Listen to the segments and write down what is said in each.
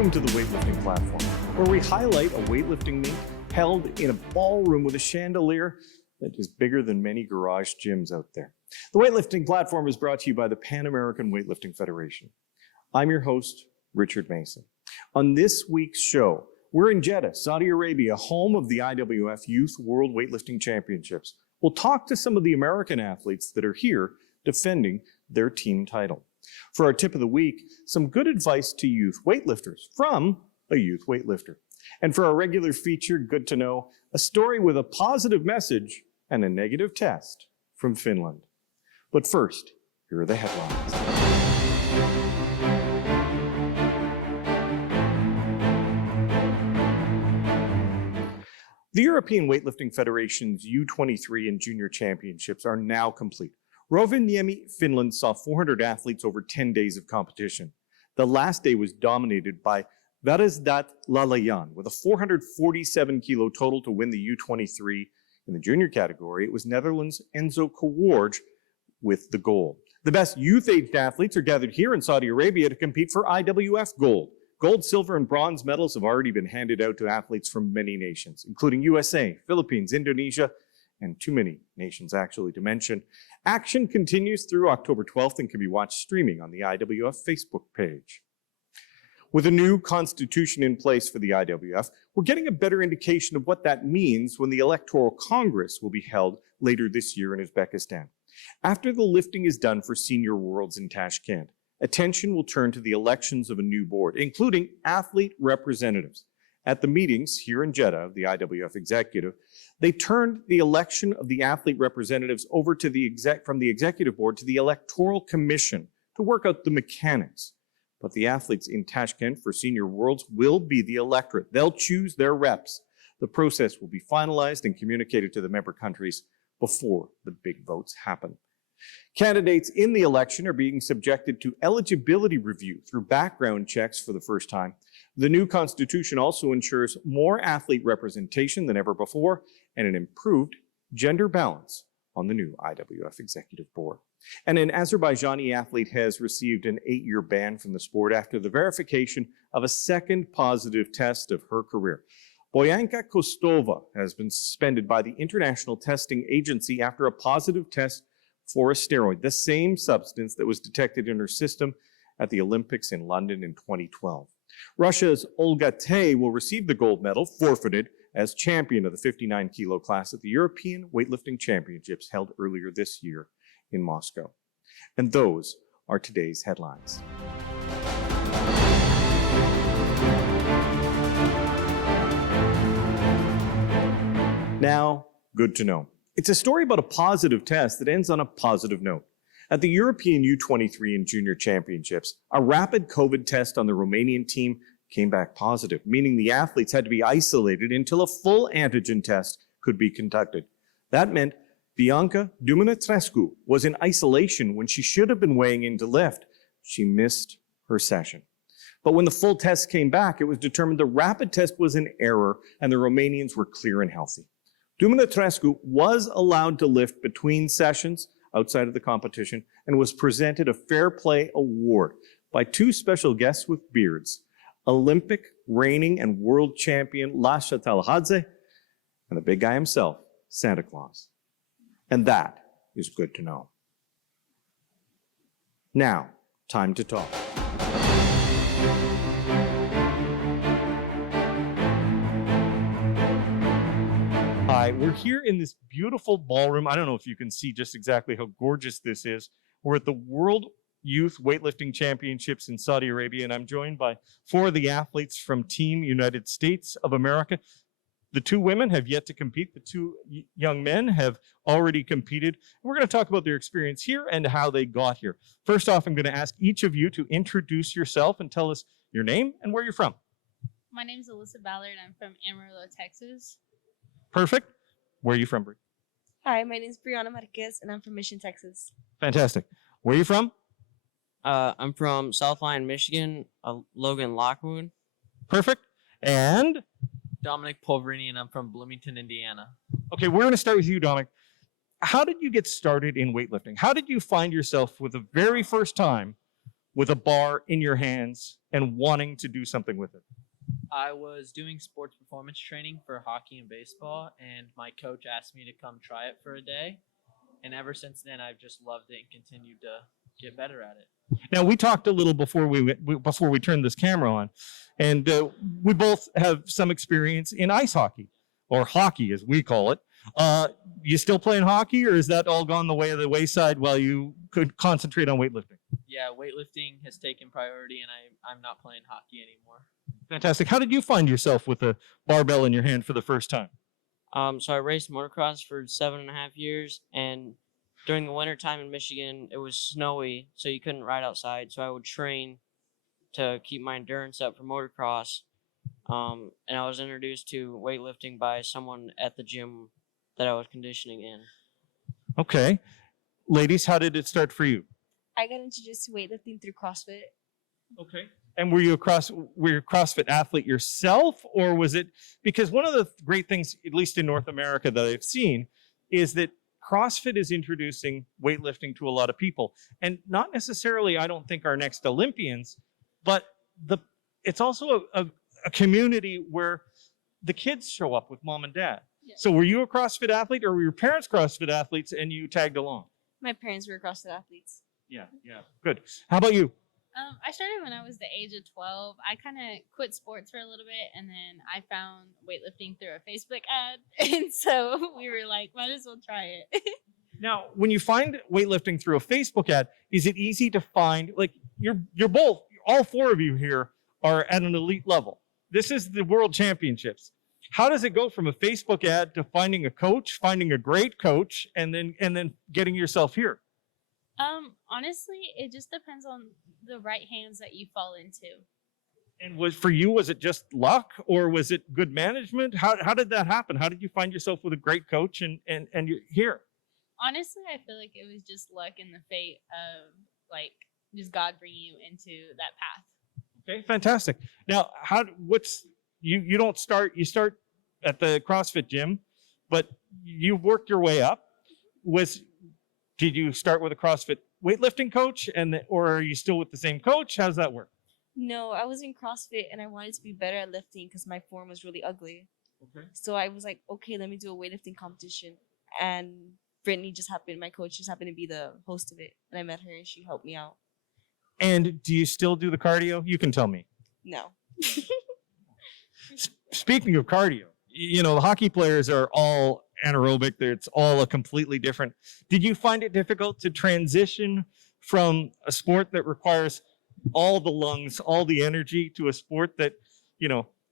Welcome to the Weightlifting Platform, where we highlight a weightlifting meet held in a ballroom with a chandelier that is bigger than many garage gyms out there. The Weightlifting Platform is brought to you by the Panamerican Weightlifting Federation. I'm your host, Richard Mason. On this week's show, we're in Jeddah, Saudi Arabia, home of the IWF Youth World Weightlifting Championships. We'll talk to some of the American athletes that are here defending their team title. For our tip of the week, some good advice to youth weightlifters from a youth weightlifter. And for our regular feature, Good to Know, a story with a positive message and a negative test from Finland. But first, here are the headlines. The European Weightlifting Federation's U23 and Junior Championships are now complete. Rovaniemi, Finland saw 400 athletes over 10 days of competition. The last day was dominated by Varisdat Lalayan with a 447 kilo total to win the U23. In the junior category, it was Netherlands' Enzo Kawarj with the gold. The best youth-aged athletes are gathered here in Saudi Arabia to compete for IWF gold. Gold, silver, and bronze medals have already been handed out to athletes from many nations, including USA, Philippines, Indonesia, and too many nations actually to mention. Action continues through October 12th and can be watched streaming on the IWF Facebook page. With a new constitution in place for the IWF, we're getting a better indication of what that means when the Electoral Congress will be held later this year in Uzbekistan. After the lifting is done for Senior Worlds in Tashkent, attention will turn to the elections of a new board, including athlete representatives. At the meetings here in Jeddah of the IWF executive, they turned the election of the athlete representatives over to from the executive board to the Electoral Commission to work out the mechanics. But the athletes in Tashkent for Senior Worlds will be the electorate. They'll choose their reps. The process will be finalized and communicated to the member countries before the big votes happen. Candidates in the election are being subjected to eligibility review through background checks for the first time. The new constitution also ensures more athlete representation than ever before and an improved gender balance on the new IWF executive board. And an Azerbaijani athlete has received an 8-year ban from the sport after the verification of a second positive test of her career. Boyanka Kostova has been suspended by the International Testing Agency after a positive test for a steroid, the same substance that was detected in her system at the Olympics in London in 2012. Russia's Olga Tay will receive the gold medal, forfeited, as champion of the 59-kilo class at the European Weightlifting Championships held earlier this year in Moscow. And those are today's headlines. Now, good to know. It's a story about a positive test that ends on a positive note. At the European U23 and Junior Championships, a rapid COVID test on the Romanian team came back positive, meaning the athletes had to be isolated until a full antigen test could be conducted. That meant Bianca Dumitrescu was in isolation when she should have been weighing in to lift. She missed her session. But when the full test came back, it was determined the rapid test was an error and the Romanians were clear and healthy. Dumitrescu was allowed to lift between sessions outside of the competition and was presented a Fair Play Award by two special guests with beards, Olympic, reigning, and world champion Lasha Talhadze, and the big guy himself, Santa Claus. And that is good to know. Now, time to talk. Hi, we're here in this beautiful ballroom. I don't know if you can see just exactly how gorgeous this is. We're at the World Youth Weightlifting Championships in Saudi Arabia, and I'm joined by 4 of the athletes from Team United States of America. The 2 women have yet to compete. The 2 young men have already competed. We're going to talk about their experience here and how they got here. First off, I'm going to ask each of you to introduce yourself and tell us your name and where you're from. My name is Alyssa Ballard. I'm from Amarillo, Texas. Perfect. Where are you from, Brie? Hi, my name is Brianna Marquez, and I'm from Mission, Texas. Fantastic. Where are you from? I'm from South Lyon, Michigan, Logan Lockwood. Perfect. And? Dominic Polverini, and I'm from Bloomington, Indiana. Okay, we're going to start with you, Dominic. How did you get started in weightlifting? How did you find yourself with the very first time with a bar in your hands and wanting to do something with it? I was doing sports performance training for hockey and baseball, and my coach asked me to come try it for a day. And ever since then, I've just loved it and continued to get better at it. Now, we talked a little before we turned this camera on, and we both have some experience in ice hockey, or hockey as we call it. You still playing hockey, or is that all gone the way of the wayside while you could concentrate on weightlifting? Yeah, weightlifting has taken priority, and I'm not playing hockey anymore. Fantastic. How did you find yourself with a barbell in your hand for the first time? So I raced motocross for 7.5 years, and during the winter time in Michigan, it was snowy, so you couldn't ride outside. So I would train to keep my endurance up for motocross. And I was introduced to weightlifting by someone at the gym that I was conditioning in. Okay. Ladies, how did it start for you? I got introduced to weightlifting through CrossFit. Okay. And were you a CrossFit athlete yourself, or was it because one of the great things, at least in North America, that I've seen is that CrossFit is introducing weightlifting to a lot of people, and not necessarily, I don't think, our next Olympians, but it's also a community where the kids show up with mom and dad. Yeah. So were you a CrossFit athlete, or were your parents CrossFit athletes and you tagged along? My parents were CrossFit athletes. Yeah, good. How about you? I started when I was the age of 12. I kind of quit sports for a little bit, and then I found weightlifting through a Facebook ad. And so we were like, might as well try it. Now, when you find weightlifting through a Facebook ad, is it easy to find, like, you're both, all four of you here are at an elite level. This is the World Championships. How does it go from a Facebook ad to finding a coach, finding a great coach, and then getting yourself here? Honestly, it just depends on the right hands that you fall into. And was it just luck, or was it good management? How did that happen? How did you find yourself with a great coach and you're here? Honestly, I feel like it was just luck and the fate of like just God bringing you into that path. Okay, fantastic. Now, you don't start, you start at the CrossFit gym, but you worked your way up. Did you start with a CrossFit weightlifting coach, or are you still with the same coach? How does that work? No, I was in CrossFit and I wanted to be better at lifting because my form was really ugly. Okay. So I was like, okay, let me do a weightlifting competition. And Brittany my coach just happened to be the host of it. And I met her and she helped me out. And do you still do the cardio? You can tell me. No. Speaking of cardio, the hockey players are all anaerobic. It's all a completely different. Did you find it difficult to transition from a sport that requires all the lungs, all the energy, to a sport that,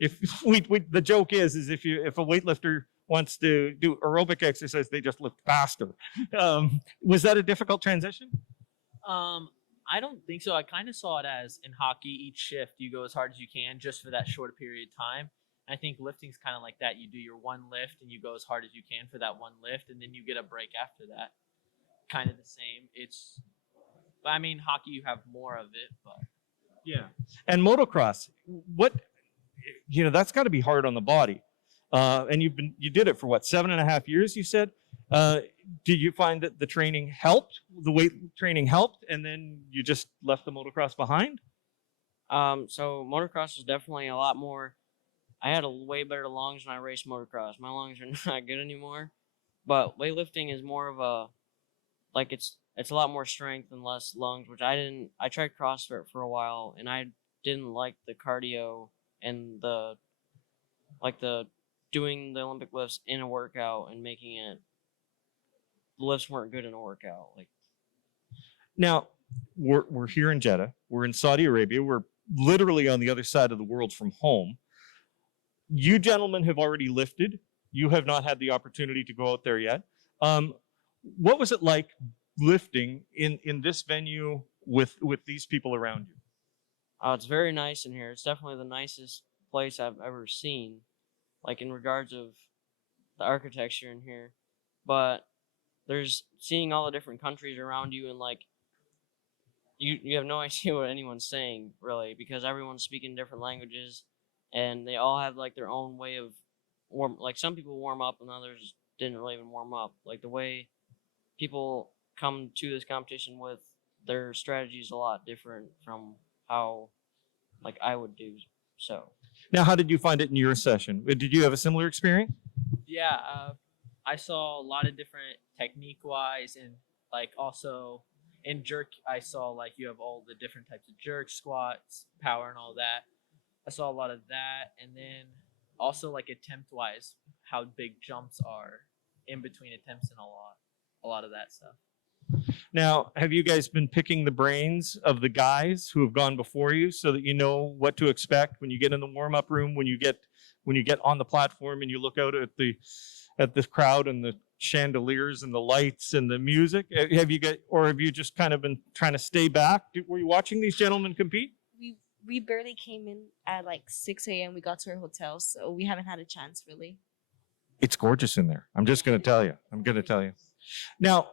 if the joke is if a weightlifter wants to do aerobic exercise, they just lift faster. Was that a difficult transition? I don't think so. I kind of saw it as in hockey, each shift you go as hard as you can just for that short period of time. I think lifting's kind of like that. You do your one lift and you go as hard as you can for that one lift, and then you get a break after that. Kind of the same. Hockey you have more of it, but yeah. And motocross, that's got to be hard on the body. And you did it for 7.5 years, you said. Did you find that the training helped? The weight training helped, and then you just left the motocross behind? So motocross was definitely a lot more. I had a way better lungs when I raced motocross. My lungs are not good anymore. But weightlifting is more of it's a lot more strength and less lungs, which I didn't. I tried CrossFit for a while, and I didn't like the cardio and the doing the Olympic lifts in a workout and making it. The lifts weren't good in a workout. Now, we're here in Jeddah. We're in Saudi Arabia. We're literally on the other side of the world from home. You gentlemen have already lifted. You have not had the opportunity to go out there yet. What was it like lifting in this venue with these people around you? It's very nice in here. It's definitely the nicest place I've ever seen, in regards of the architecture in here. But there's seeing all the different countries around you, and you have no idea what anyone's saying, really, because everyone's speaking different languages, and they all have their own way of some people warm up and others didn't really even warm up. The way people come to this competition with their strategy is a lot different from how like I would do so. Now, how did you find it in your session? Did you have a similar experience? Yeah, I saw a lot of different technique wise, and like also in jerk, I saw like you have all the different types of jerk, squats, power, and all that. I saw a lot of that, and then also like attempt wise, how big jumps are in between attempts and a lot of that stuff. Now, have you guys been picking the brains of the guys who have gone before you so that you know what to expect when you get in the warm-up room, when you get on the platform and you look out at the crowd and the chandeliers and the lights and the music? Have you just kind of been trying to stay back? Were you watching these gentlemen compete? We barely came in at like 6 a.m. We got to our hotel, so we haven't had a chance really. It's gorgeous in there. I'm just going to tell you. Now,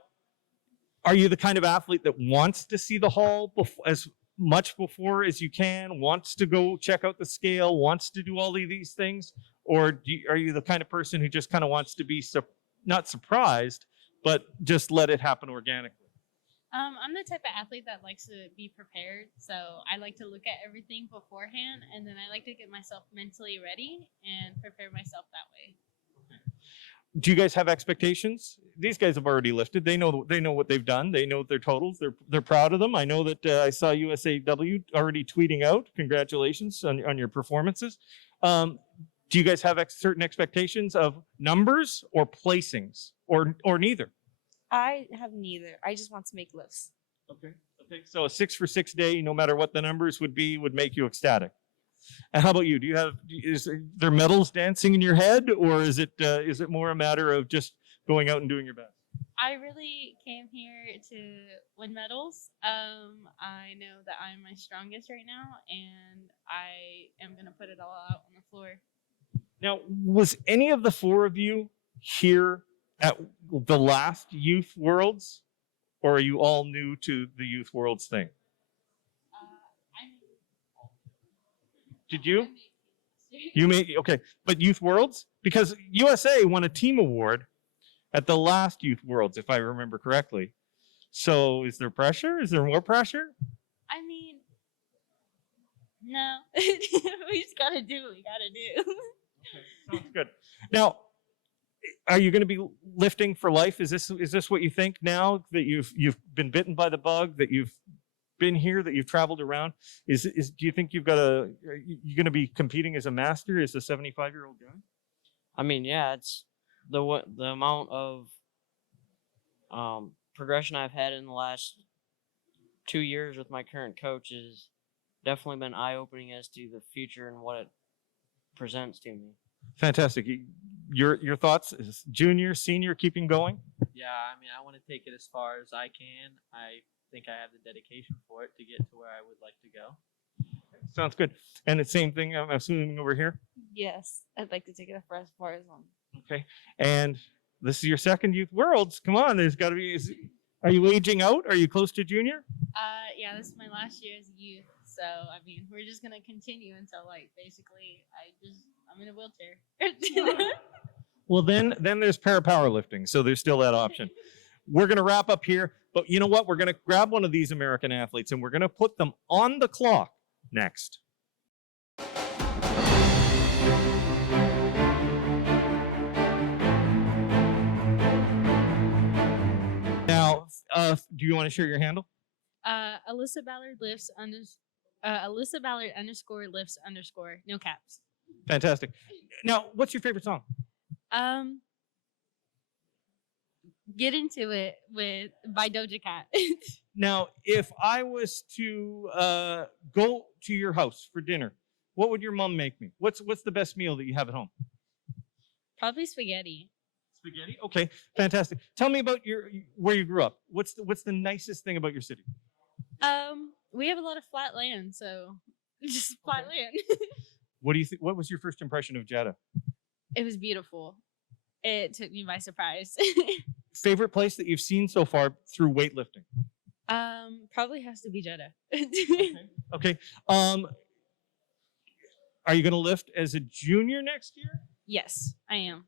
are you the kind of athlete that wants to see the hall as much before as you can, wants to go check out the scale, wants to do all of these things? Or are you the kind of person who just kind of wants to be not surprised, but just let it happen organically? I'm the type of athlete that likes to be prepared. So I like to look at everything beforehand, and then I like to get myself mentally ready and prepare myself that way. Do you guys have expectations? These guys have already lifted. They know what they've done. They know their totals. They're proud of them. I know that I saw USAW already tweeting out congratulations on your performances. Do you guys have certain expectations of numbers or placings or neither? I have neither. I just want to make lifts. Okay. So a 6 for 6 day, no matter what the numbers would be, would make you ecstatic. And how about you? Is there medals dancing in your head, or is it more a matter of just going out and doing your best? I really came here to win medals. I know that I'm my strongest right now, and I am going to put it all out on the floor. Now, was any of the four of you here at the last Youth Worlds, or are you all new to the Youth Worlds thing? Did you? You made, okay, but Youth Worlds? Because USA won a team award at the last Youth Worlds, if I remember correctly. So is there pressure? Is there more pressure? I mean, no. We just got to do what we got to do. Okay, sounds good. Now, are you going to be lifting for life? Is this what you think now that you've been bitten by the bug, that you've been here, that you've traveled around? Do you think you're going to be competing as a master, as a 75-year-old guy? I mean, yeah, it's the amount of progression I've had in the last 2 years with my current coach has definitely been eye-opening as to the future and what it presents to me. Fantastic. Your thoughts? Is junior, senior, keeping going? Yeah, I mean, I want to take it as far as I can. I think I have the dedication for it to get to where I would like to go. Sounds good. And the same thing, I'm assuming, over here? Yes, I'd like to take it as far as long. Okay. And this is your second Youth Worlds. Come on, there's got to be. Are you aging out? Are you close to junior? Yeah, this is my last year as a youth. So, I mean, we're just going to continue until, like, basically, I'm in a wheelchair. Well, then there's powerlifting. So there's still that option. We're going to wrap up here. But you know what? We're going to grab one of these American athletes and we're going to put them on the clock next. Now, do you want to share your handle? Alyssa Ballard lifts Alyssa Ballard _lifts_ no caps. Fantastic. Now, what's your favorite song? Get Into It by Doja Cat. Now, if I was to go to your house for dinner, what would your mom make me? What's the best meal that you have at home? Probably spaghetti. Spaghetti? Okay, fantastic. Tell me about where you grew up. What's the nicest thing about your city? We have a lot of flat land, so just flat land. What do you think? What was your first impression of Jeddah? It was beautiful. It took me by surprise. Favorite place that you've seen so far through weightlifting? Probably has to be Jeddah. Okay. Are you going to lift as a junior next year? Yes, I am.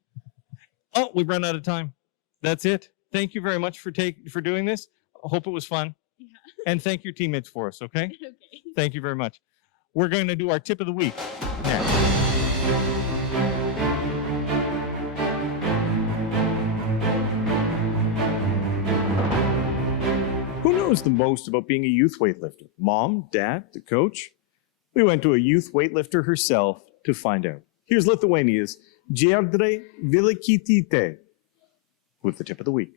Oh, we've run out of time. That's it. Thank you very much for doing this. I hope it was fun. Yeah. And thank your teammates for us, okay? Okay. Thank you very much. We're going to do our tip of the week next. Who knows the most about being a youth weightlifter? Mom, dad, the coach? We went to a youth weightlifter herself to find out. Here's Lithuania's Jeddah Vilikitite with the tip of the week.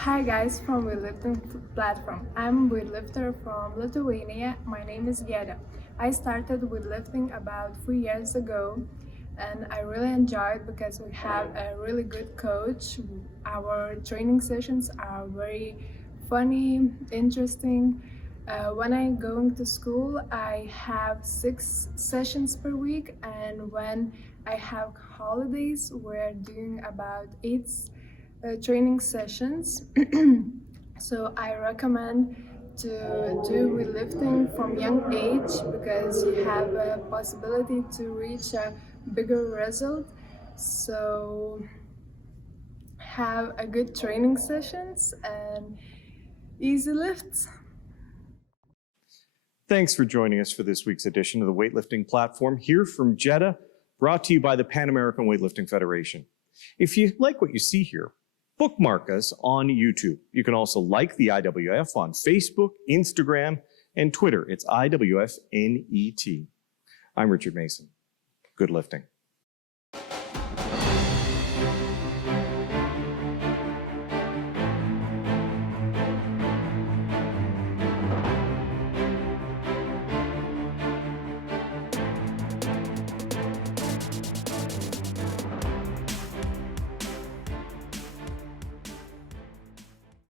Hi guys from Weightlifting platform. I'm a weightlifter from Lithuania. My name is Jeddah. I started weightlifting about 3 years ago and I really enjoy it because we have a really good coach. Our training sessions are very funny, interesting. When I'm going to school, I have 6 sessions per week, and when I have holidays, we're doing about 8 training sessions. So I recommend to do weightlifting from young age because you have a possibility to reach a bigger result. So have a good training sessions and easy lifts. Thanks for joining us for this week's edition of the Weightlifting Platform here from Jeddah, brought to you by the Panamerican Weightlifting Federation. If you like what you see here, bookmark us on YouTube. You can also like the IWF on Facebook, Instagram, and Twitter. It's IWFNET. I'm Richard Mason. Good lifting.